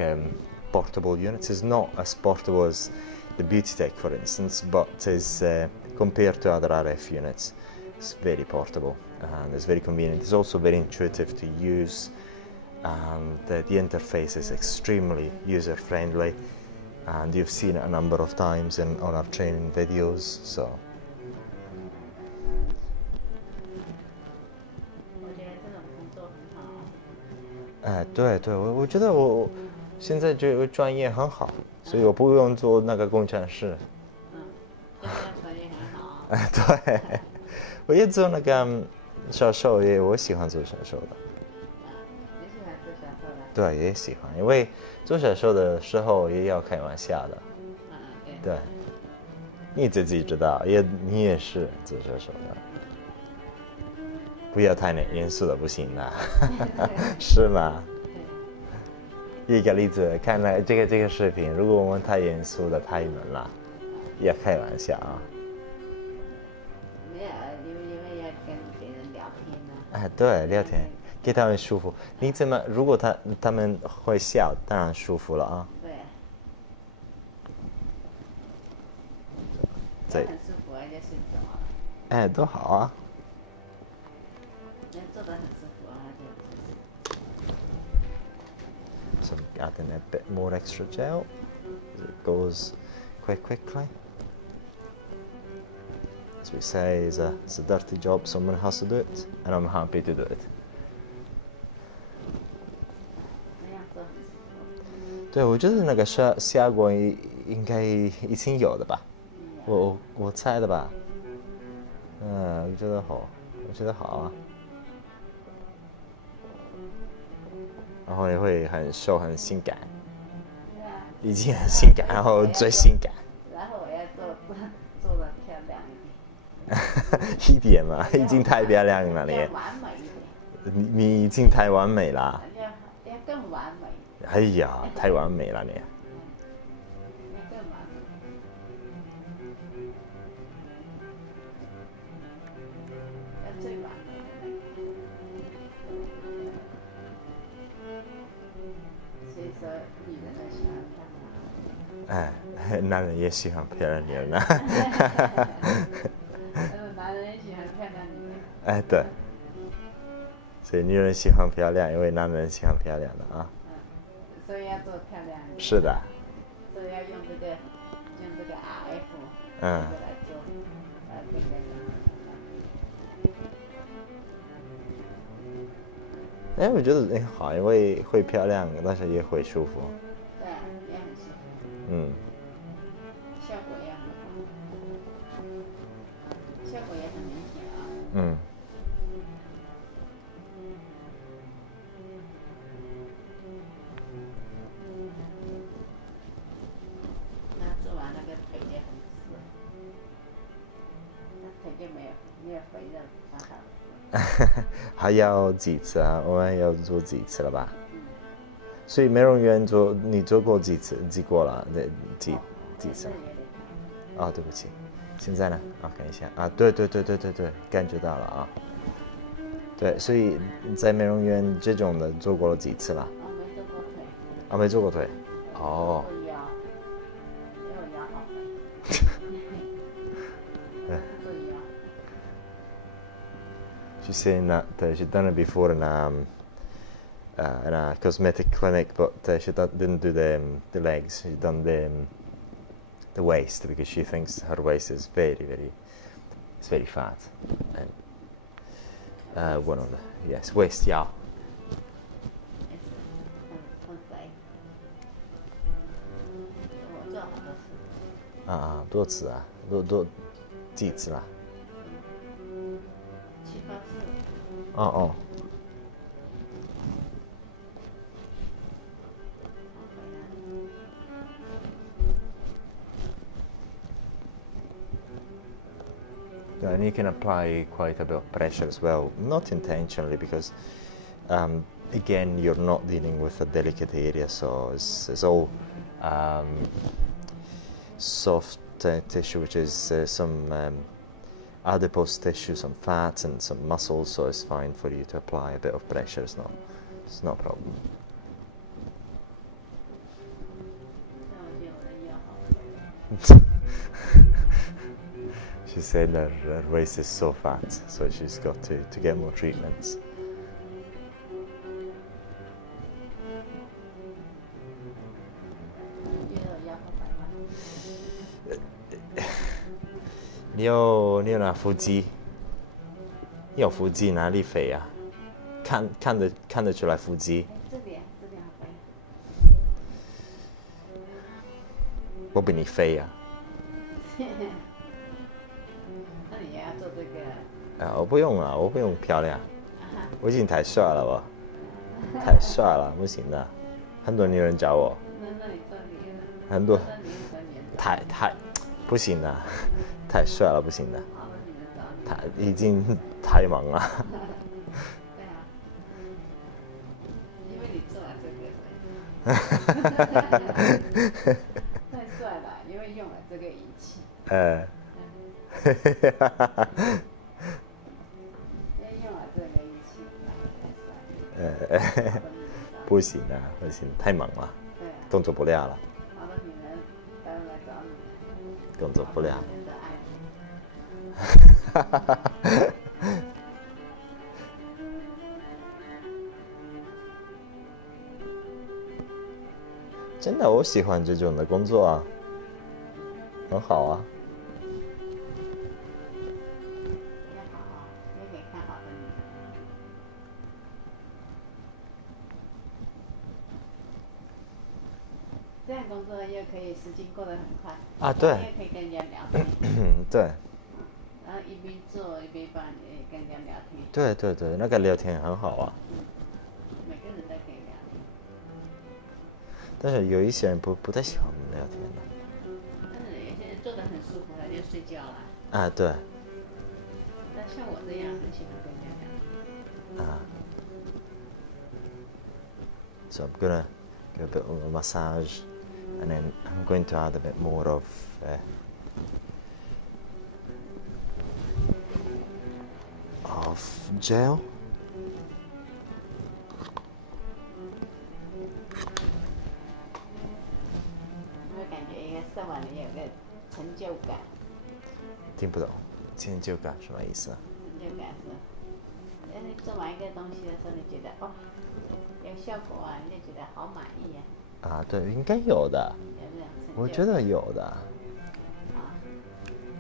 portable units. It's not as portable as the Beauty Tech, for instance, but is compared to other RF units, it's very portable and it's very convenient. It's also very intuitive to use, and the interface is extremely user-friendly, and you've seen it a number of times on our training videos. So对对，我觉得我现在这个专业很好，所以我不用做那个工程师。现在专业很好。对，我也做那个销售，我喜欢做销售的。你喜欢做销售的？对，也喜欢，因为做销售的时候也要开玩笑的。对。对，你自己知道，你也是做销售的。不要太严肃的不行的，是吗？一个例子，看了这个视频，如果我们太严肃的太闷了，要开玩笑啊。没有，因为要跟别人聊天呢。哎，对，聊天给他们舒服。你怎么？如果他们会笑，当然舒服了啊。对。很舒服，而且是怎么了？哎，多好啊。做得很舒服啊，So I'm adding a bit more extra gel. It goes quite quickly. As we say, it's a dirty job. Someone has to do it, and I'm happy to do it. 那样做很舒服。对，我觉得那个效果应该已经有的吧？我猜的吧？我觉得好，我觉得好啊。然后你会很瘦很性感，已经很性感，然后最性感。然后我要做得漂亮一点嘛，已经太漂亮了你。完美一点。你已经太完美了。要更完美。哎呀，太完美了你。要更完美。要最完美。所以说，女人都喜欢漂亮。哎，男人也喜欢漂亮女人啊。男人也喜欢漂亮女人。哎，对。所以女人喜欢漂亮，因为男人喜欢漂亮的啊。所以要做漂亮。是的。所以要用这个 RF 来做，哎，我觉得很好，因为会漂亮，但是也会舒服。对，也很舒服。嗯。效果也很好，效果也很明显啊。嗯。那做完那个腿也很湿，那腿就没有肥肉，好好吃。还要几次啊？我们要做几次了吧？所以美容院你做过几次？几过了？几次？啊，对不起，现在呢？啊，看一下啊，对，感觉到了啊。对，所以在美容院这种的做过了几次了？没做过腿。啊，没做过腿。哦。做腰，因为我腰好肥。做腰。She's saying that she'd done it before in a cosmetic clinic, but she didn't do the legs. She'd done the waist because she thinks her waist is very fat. And one of the yes waist 腰。很肥。我做好多次。多次啊，几次啦7、8次。哦。Yeah, and you can apply quite a bit of pressure as well, not intentionally because again you're not dealing with a delicate area, so it's all soft tissue, which is some adipose tissue, some fat and some muscles, so it's fine for you to apply a bit of pressure. It's not a problem. She said that her waist is so fat, so she's got to get more treatments.你有哪腹肌？你有腹肌哪里肥啊？看得出来腹肌。这边好肥。我比你肥呀。那你也要做这个？我不用啊，我不用漂亮，我已经太帅了吧，太帅了，不行的，很多女人找我。那你做你的。很多。太不行的，太帅了，不行的。已经太忙了。对啊，因为你做了这个。太帅了，因为用了这个仪器。用了这个仪器，太帅了。不行啊，不行，太忙了，动作不了了。好多女人都来找你。动作不了。真的，我喜欢这种的工作啊，很好啊。也可以看好的女人。这样工作又可以时间过得很快。对。也可以跟人家聊天。对。然后一边做一边帮你跟人家聊天。对，那个聊天很好啊。每个人都可以聊天。但是有一些人不太喜欢聊天的。但是有些人做得很舒服，他就睡觉了。对。但像我这样很喜欢跟人家聊天。So I'm gonna do a bit of a massage, and then I'm going to add a bit more of gel. 我感觉应该射完了有个成就感。听不懂，成就感什么意思啊？成就感是，你做完一个东西的时候，你觉得有效果啊，你就觉得好满意啊。对，应该有的。我觉得有的。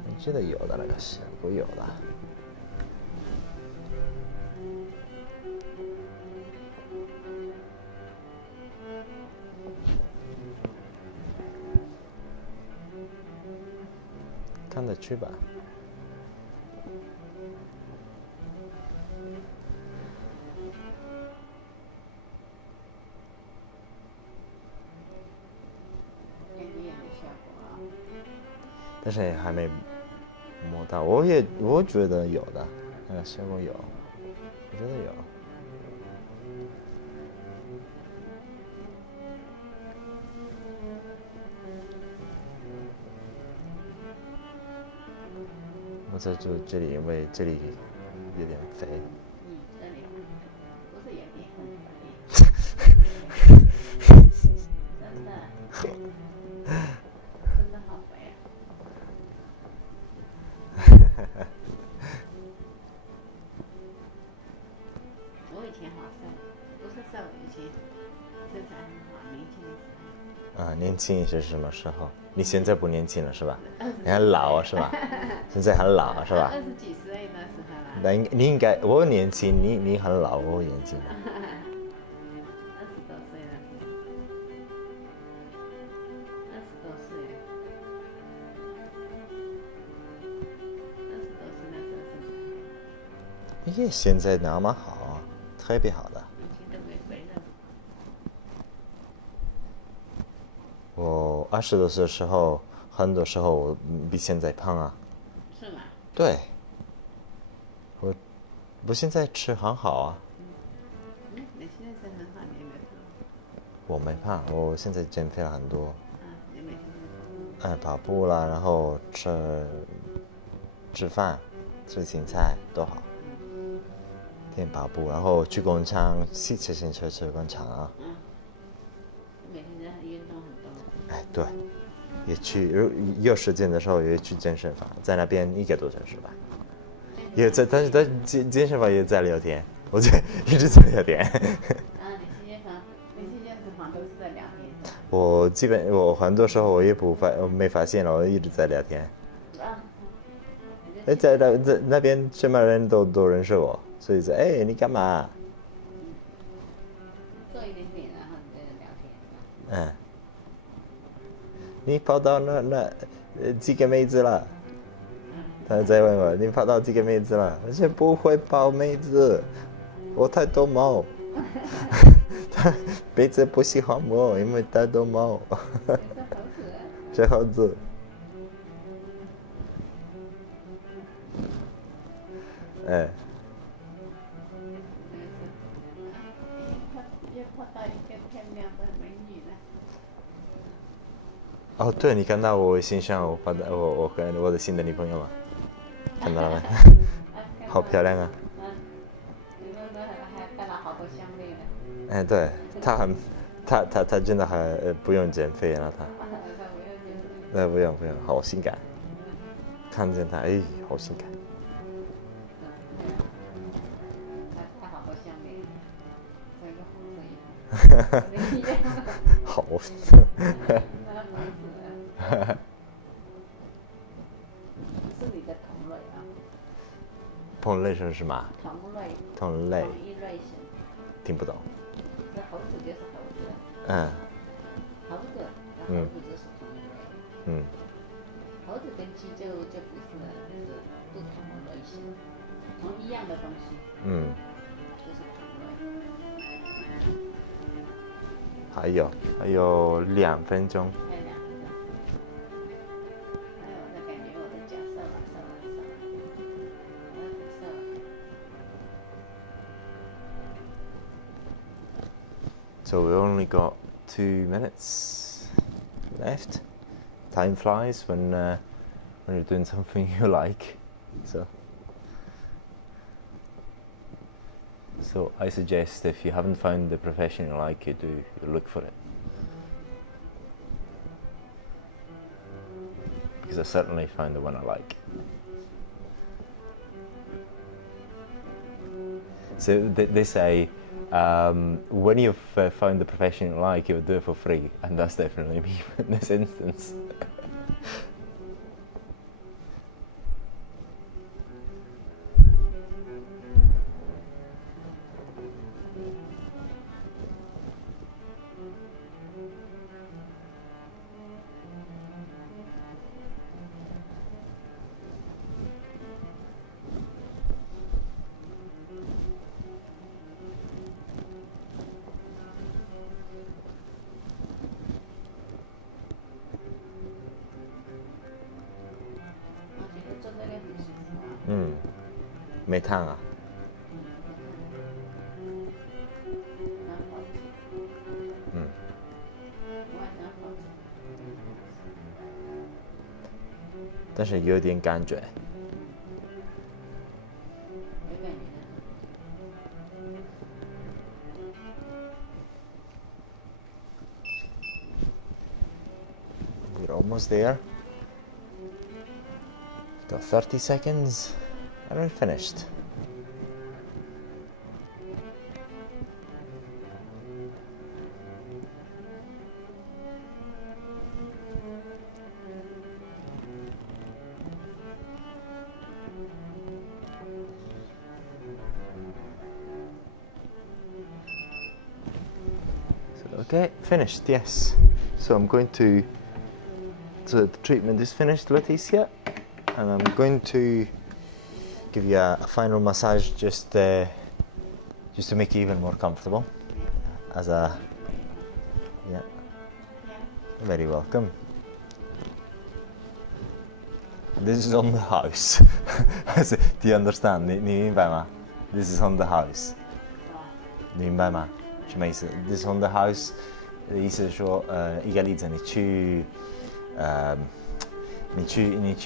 我觉得有的那个效果有的。看得去吧。但是还没摸到，我觉得有的，那个效果有，我觉得有。我在做这里，因为这里有点肥。这里不是有点很肥。真的好肥啊！我以前好瘦。不是瘦，以前身材很好，年轻的时候。啊，年轻是什么时候？你现在不年轻了是吧？你很老是吧？现在很老是吧？ 20几岁的时候啦。那你应该我年轻，你很老，我年轻。20多岁了。20多岁了。20多岁那时候身材。你现在那么好啊，特别好的。以前都没肥肉。我20多岁的时候，很多时候我比现在胖啊。是吗？对。我现在吃很好啊。你现在吃很好，你也没胖。我没胖，我现在减肥了很多。你每天都跑步啦，然后吃饭，吃青菜都好。天天跑步，然后去工厂，骑自行车去工厂啊。每天都运动很多。哎，对，也去有时间的时候也去健身房，在那边1个多小时吧。也在，但是健身房也在聊天，我就一直在聊天。你去健身房都是在聊天是吧？我很多时候我也没发现了，我一直在聊天。在那边什么人都认识我，所以说你干嘛？做一点点，然后你在聊天。你跑到那几个妹子了？他在问我，你跑到几个妹子了？而且不会跑妹子，我太多毛。他妹子不喜欢我，因为太多毛。这猴子。又碰到一个漂亮的美女了。哦，对，你看到我微信上我跟我的新的女朋友吗？看到了吗？好漂亮啊！你说还带了好多项链呢。对，她真的还不用减肥了，她。不用，好性感。看见她，好性感。带好多项链，这个红色衣服。好。是你的同类啊。同类是什么？同类。同一类型。听不懂。是猴子就是猴子。猴子就是同一类。猴子跟鸡就不是了，就是不同的类型，同一样的东西。就是同类。还有2分钟。我感觉我的脚瘦了。So we only got 2 minutes left. Time flies when you're doing something you like. So I suggest if you haven't found the profession you like, you look for it. Because I certainly found the one I like. So they say, when you've found the profession you like, you'll do it for free, and that's definitely me in this instance. mấy thằng à?但是有点感觉。We're almost there. Got 30 seconds and we're finished. Okay, finished, yes. So I'm going to, so the treatment is finished, Leticia, and I'm going to give you a final massage just to make you even more comfortable. As a, yeah, very welcome. This is on the house. Do you understand? 你明白吗？ This is on the house. 你明白吗？什么意思 ？This is on the house 的意思是说，一个例子，你去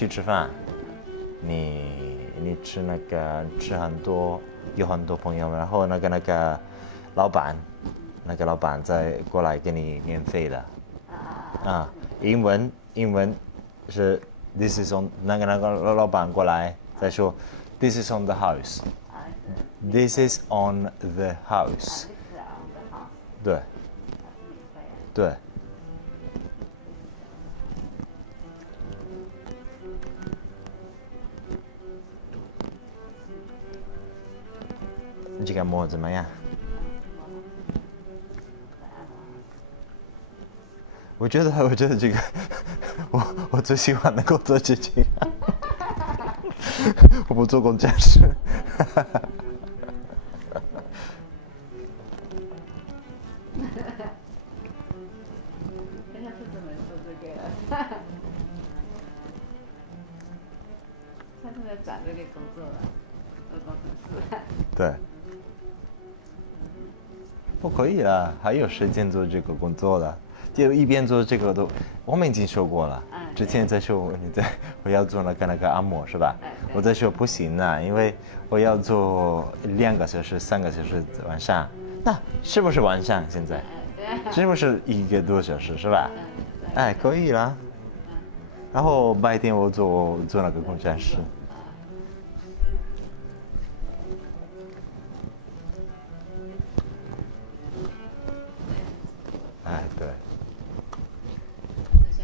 吃饭，你吃那个吃很多，有很多朋友，然后那个老板再过来给你免费的，啊，英文是 This is on 那个老板过来再说 This is on the house. This is on the house. 对，对。这个摸怎么样？我觉得这个，我最喜欢能够做事情。我不做工程师。人家是怎么说这个？他现在转这个工作了，做工程师。对。不可以了，还有时间做这个工作了。就一边做这个都，我们已经说过了。之前在说我要做那个按摩是吧？我在说不行啊，因为我要做2个小时、3个小时晚上。那是不是晚上现在？是不是1个多小时是吧？哎，可以啦。然后白天我做那个工程师。哎，对。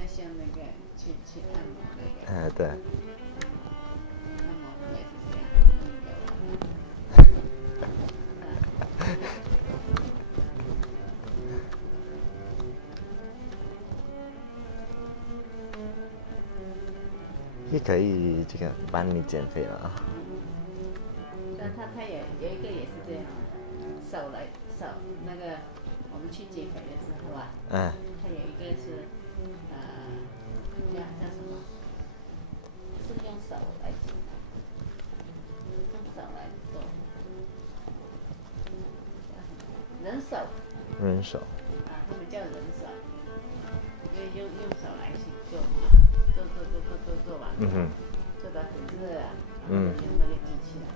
像那个去按摩那个。哎，对。按摩也是这样，也可以这个帮你减肥了啊。但他有一个也是这样，手那个我们去减肥的时候啊，他有一个是叫什么？是用手来减的，用手来做，叫什么？人手。人手。啊，他们叫人手，因为用手来去做嘛，做完，做到很热啊，然后用那个机器来，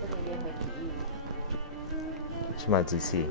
这个也会体育。什么机器？